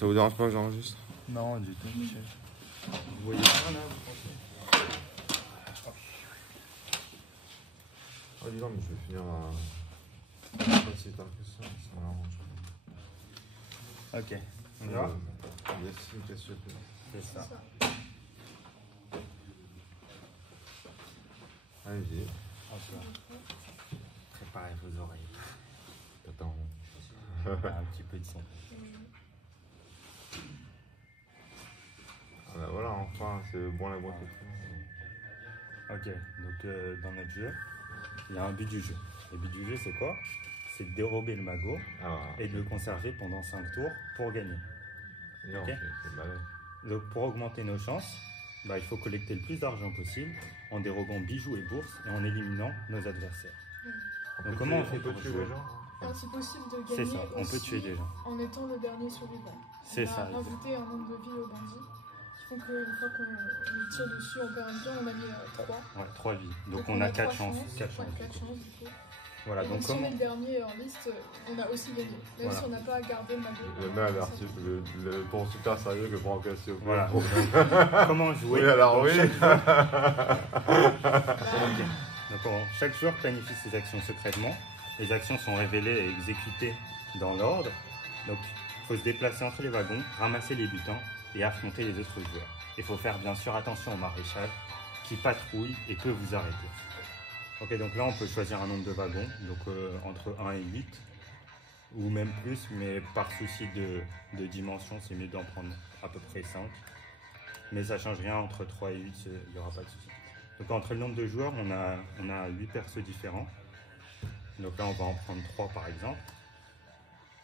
Ça vous dérange pas que j'enregistre? Non, du tout, Michel. Vous voyez rien là, vous pensez? Ah, dis donc, mais je vais finir pas si tard que ça m'arrange. Ok, on y va? Yes, une question. C'est ça. Allez-y. Préparez vos oreilles. T'attends. Un petit peu de son. Ah bah voilà, enfin, c'est bon la boîte. Ok, donc dans notre jeu, il y a un but du jeu. Le but du jeu, c'est quoi? C'est de dérober le magot et de le conserver pendant 5 tours pour gagner. Non, Ok. c'est balèze. Donc pour augmenter nos chances, bah, il faut collecter le plus d'argent possible en dérobant bijoux et bourses et en éliminant nos adversaires. Donc comment on fait pour tuer jouer? les gens? C'est possible de C'est gagner ça, on peut aussi tuer des gens. en étant le dernier survivant. C'est ça. On a rajouté un nombre de vies aux bandits qui font qu'une fois qu'on tire dessus, on perd un bien, on a mis 3. Ouais, 3 vies. Donc on a 4 chances. 4 chances. 4 chances du coup. Voilà, Et donc si on comment... est le dernier en liste, on a aussi gagné. Même Voilà. si on n'a pas gardé le magot. Le mec averti, le ton super sérieux que pour encaisser au plus. Voilà. Comment jouer? Oui, alors oui. Donc chaque joueur planifie ses actions secrètement. Les actions sont révélées et exécutées dans l'ordre. Donc il faut se déplacer entre les wagons, ramasser les butins et affronter les autres joueurs. Il faut faire bien sûr attention au maréchal qui patrouille et peut vous arrêter. Ok, donc là on peut choisir un nombre de wagons, donc entre 1 et 8 ou même plus, mais par souci de dimension, c'est mieux d'en prendre à peu près 5. Mais ça change rien, entre 3 et 8, il n'y aura pas de souci. Donc entre le nombre de joueurs, on a 8 persos différents. Donc là on va en prendre 3 par exemple.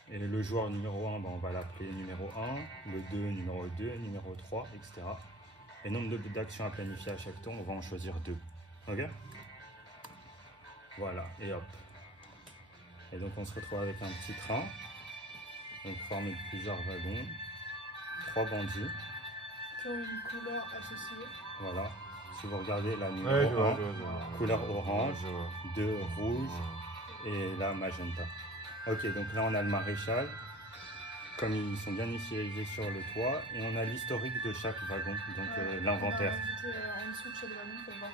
Et le joueur numéro 1, bah, on va l'appeler numéro 1, le 2, numéro 2, numéro 3, etc. Et nombre d'actions à planifier à chaque tour, on va en choisir 2. Ok? Voilà, et hop. Et donc on se retrouve avec un petit train, donc formé de plusieurs wagons, 3 bandits. Qui ont une couleur associée. Voilà. Si vous regardez la numéro 1, couleur orange, 2 rouge et là magenta. Ok, donc là on a le maréchal, comme ils sont bien initialisés sur le toit, et on a l'historique de chaque wagon, donc l'inventaire. On a rajouté en dessous de chaque wagon pour voir.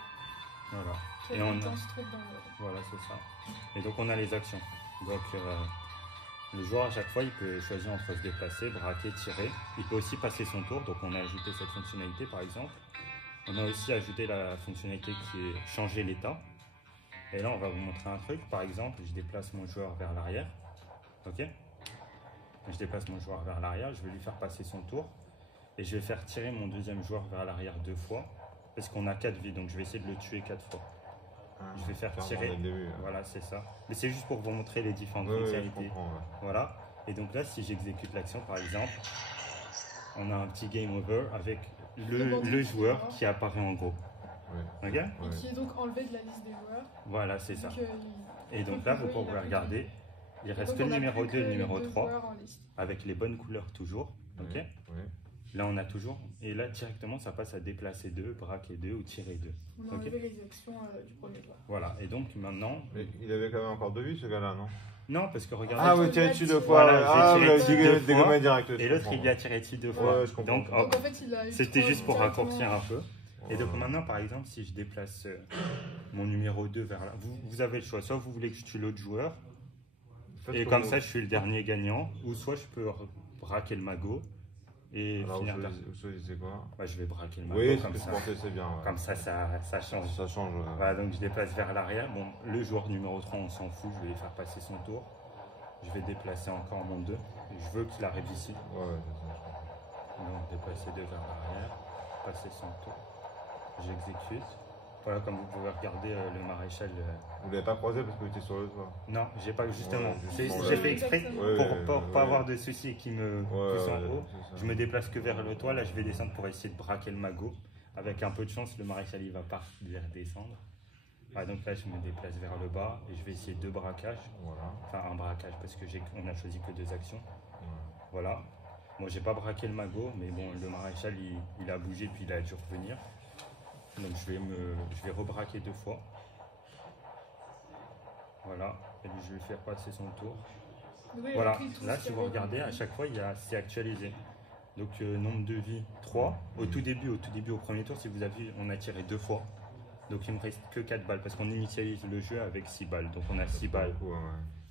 Voilà. Quel Et on butin a... se trouve dans le... Voilà, c'est ça. Et donc on a les actions. Donc le joueur à chaque fois il peut choisir entre se déplacer, braquer, tirer. Il peut aussi passer son tour, donc on a ajouté cette fonctionnalité par exemple. On a aussi ajouté la fonctionnalité qui est changer l'état. Et là on va vous montrer un truc. Par exemple, je déplace mon joueur vers l'arrière. Ok. Je déplace mon joueur vers l'arrière, je vais lui faire passer son tour. Et je vais faire tirer mon deuxième joueur vers l'arrière 2 fois. Parce qu'on a 4 vies, donc je vais essayer de le tuer 4 fois. Je vais faire tirer. Voilà, c'est ça. Mais c'est juste pour vous montrer les différentes fonctionnalités. Voilà. Et donc là, si j'exécute l'action, par exemple, on a un petit game over avec le joueur qui apparaît en gros. Ok. Et qui est donc enlevé de la liste des joueurs. Voilà, c'est ça. Et donc là, vous pouvez regarder, il reste que le numéro 2 et le numéro 3, avec les bonnes couleurs toujours. Ok. Là, on a toujours, et là, directement, ça passe à déplacer 2, braquer 2 ou tirer 2. On a enlevé les actions du premier tour. Voilà, et donc maintenant... Mais il avait quand même encore 2 vies, ce gars-là, non? Non, parce que regardez... Ah oui, tiré dessus 2 fois. Voilà, j'ai tiré dessus 2 fois, direct. et l'autre, il lui a tiré dessus 2 fois. Ouais, je comprends. Donc, hop, en fait, c'était juste pour raccourcir un peu. Et donc maintenant, par exemple, si je déplace mon numéro 2 vers là, vous avez le choix. Soit vous voulez que je tue l'autre joueur, et comme ça, je suis le dernier gagnant, ou soit je peux braquer le magot. Et alors, finir vous choisissez quoi? Ouais, je vais braquer le magot. Oui, comme ça. C'est bien. Ouais. Comme ça change. Ça change. Voilà, donc je déplace vers l'arrière. Bon, le joueur numéro 3, on s'en fout, je vais lui faire passer son tour. Je vais déplacer encore mon 2. Je veux qu'il arrive ici. Ouais, c'est ça. Donc déplacer 2 vers l'arrière, passer son tour. J'exécute. Voilà, comme vous pouvez regarder le maréchal. Vous l'avez pas croisé parce que vous étiez sur le toit? Non, j'ai pas justement. Ouais, j'ai fait exprès pour pas avoir de soucis qui me poussent en haut. Je me déplace que vers le toit. Là, je vais descendre pour essayer de braquer le magot. Avec un peu de chance, le maréchal il va pas descendre. Ah, donc là, je me déplace vers le bas et je vais essayer 2 braquages. Voilà. Enfin, un braquage parce que on a choisi que 2 actions. Voilà. Moi, j'ai pas braqué le magot, mais bon, le maréchal il a bougé puis il a dû revenir. Donc je vais rebraquer 2 fois. Voilà, et je vais faire passer son tour. Oui, voilà, là si vous regardez, à chaque fois c'est actualisé. Donc nombre de vies 3. Au tout début, au premier tour, si vous avez vu, on a tiré 2 fois. Donc il me reste que 4 balles parce qu'on initialise le jeu avec 6 balles. Donc on a 6 balles. Beaucoup, ouais.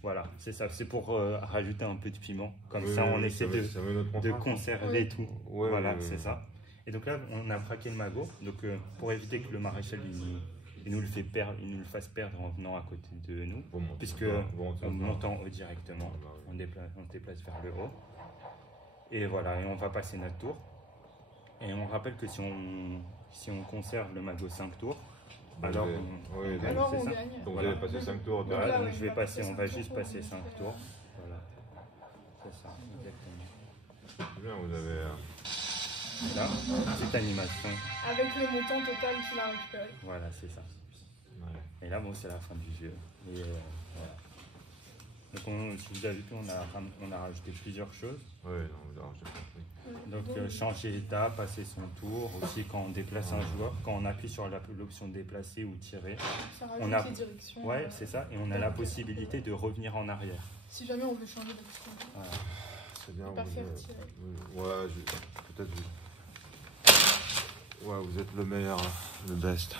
Voilà, c'est ça. C'est pour rajouter un peu de piment. Comme Oui, ça, oui, on oui, essaie ça met notre de contrainte. conserver tout. Ouais, voilà, ouais, ouais, c'est ouais. ça. Et donc là, on a braqué le magot. Donc pour éviter que le maréchal il nous le fasse perdre en venant à côté de nous. Bon, monte, Puisque bon, on monte en haut directement. Ah, bah oui. On se déplace vers le haut. Et voilà, et on va passer notre tour. Et on rappelle que si on conserve le magot 5 tours, alors on oui, gagne, Alors c'est on ça. gagne. Donc Voilà. vous avez passé 5 tours Donc derrière. là, Donc ouais, on va juste tours, passer on 5 fait- tours. Voilà. C'est ça, exactement. C'est bien, vous avez. Là, petite animation. Avec le montant total qu'il a récupéré. Voilà, c'est ça. Ouais. Et là, bon, c'est la fin du jeu. Et voilà. Donc, si vous avez vu, on a rajouté plusieurs choses. Ouais, non, alors j'ai compris. Donc, changer d'état, passer son tour. Aussi, quand on déplace un joueur, quand on appuie sur l'option déplacer ou tirer. Ça On rajoute a- les directions. Ouais, c'est ça. Et on a la possibilité de revenir en arrière. Si jamais on veut changer d'option. Voilà. C'est bien. Et pas vous faire avez- tirer. Ouais, peut-être. Ouais, vous êtes le meilleur, le best.